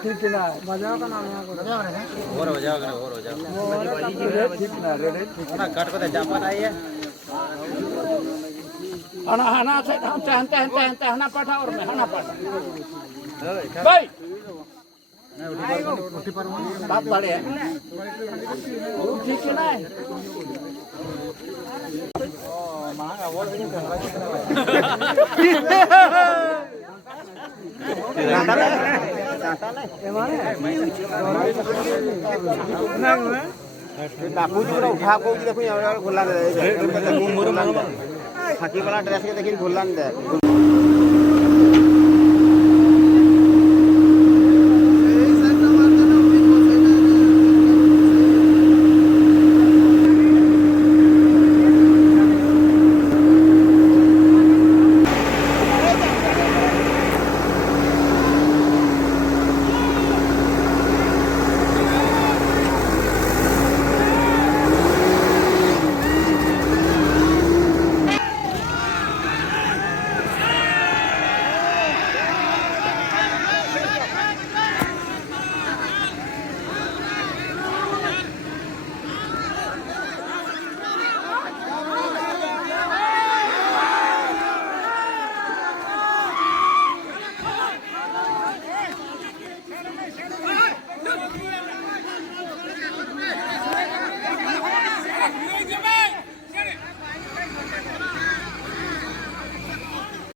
ठीक ना बजाओ का नाम है और बजाओ ठीक ना रेडी ना कट को जापान आई है हना हना से हम चाहते हना पाठा और मैं हना पाठा भाई बाप बड़े ठीक है ना मांगा वो नहीं कर बापू जी को उठा को देखो यहाँ गोला फाकी वाला ड्रेस के देखिए गोला नहीं दे